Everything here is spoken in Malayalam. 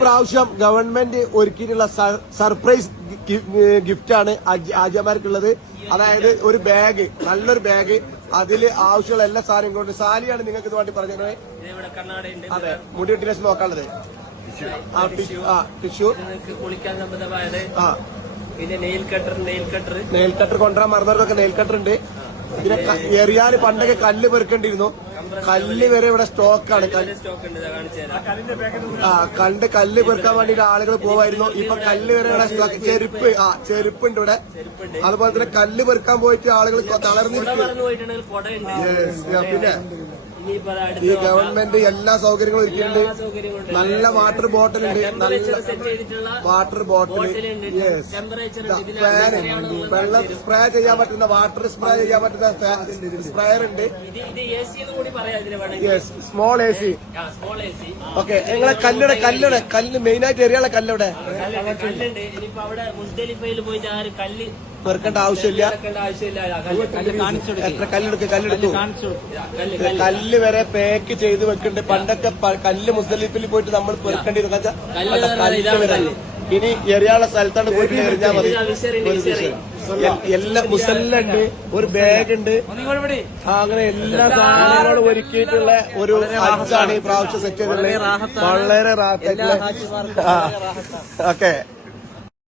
പ്രാവശ്യം ഗവൺമെന്റ് ഒരുക്കിയിട്ടുള്ള സർപ്രൈസ് ഗിഫ്റ്റാണ് ആജിമാർക്കുള്ളത്. അതായത് ഒരു ബാഗ്, നല്ലൊരു ബാഗ്, അതില് ആവശ്യമുള്ള എല്ലാ സാധനവും കൊണ്ട്. സാലിയാണ് നിങ്ങൾക്ക് ഇത് വേണ്ടി പറഞ്ഞത്. അതെ, മുടി വെട്ടി നോക്കാനുള്ളത്. ടിഷ്യൂ, കുളിക്കാൻ സംബന്ധമായത്, പിന്നെ നെയിൽ കട്ടർ കൊണ്ടുവരാൻ മറന്നവരൊക്കെ നെയിൽ കട്ടർ ഉണ്ട്. പിന്നെ എറിയാല് പണ്ടൊക്കെ കല്ല് പെറുക്കേണ്ടിയിരുന്നു. കല്ല് വരെ ഇവിടെ സ്റ്റോക്കാണ്. കല്ല് പെറുക്കാൻ വേണ്ടിയിട്ട് ആളുകൾ പോവായിരുന്നു. ഇപ്പൊ കല്ല് വരെ ഇവിടെ ചെരുപ്പുണ്ട് ഇവിടെ. അതുപോലെ തന്നെ കല്ല് പെറുക്കാൻ പോയിട്ട് ആളുകൾ തളർന്നിരിക്കും. പിന്നെ ഈ ഗവൺമെന്റ് എല്ലാ സൗകര്യങ്ങളും ഒരുക്കിയിട്ടുണ്ട്. നല്ല വാട്ടർ ബോട്ടിലുണ്ട്, നല്ല വാട്ടർ ബോട്ടിൽ, ഫാൻ, വെള്ളം സ്പ്രേ ചെയ്യാൻ പറ്റുന്ന, വാട്ടർ സ്പ്രേ ചെയ്യാൻ പറ്റുന്ന സ്പ്രേയർ ഉണ്ട്. Small A C. ഓക്കെ, നിങ്ങളെ കല്ല് മെയിനായിട്ട് എറിയാനുള്ള കല്ലിവിടെ പെറുക്കേണ്ട ആവശ്യമില്ല. എത്ര കല്ലെടുത്തു കല്ല് വരെ പാക്ക് ചെയ്ത് വെക്കുന്നുണ്ട്. പണ്ടൊക്കെ കല്ല് മുസ്ദലിഫിൽ പോയിട്ട് നമ്മൾ പെറുക്കേണ്ടിരുന്നു. കല്ല് വരെ ഇനി എറിയാനുള്ള സ്ഥലത്താണ് പോയിട്ട് എറിഞ്ഞാൽ മതി. എല്ലാ മുസല്ലുണ്ട്, ഒരു ബാഗ് ഉണ്ട്, അങ്ങനെ എല്ലാ സാധനങ്ങളും ഒരുക്കിയിട്ടുള്ള ഒരു ഹജ്ജാണ് ഈ പ്രാവശ്യം സെറ്റ് ചെയ്തിട്ടുള്ളത്. വളരെ റാഹത്തായിട്ടുള്ള. ഓക്കെ.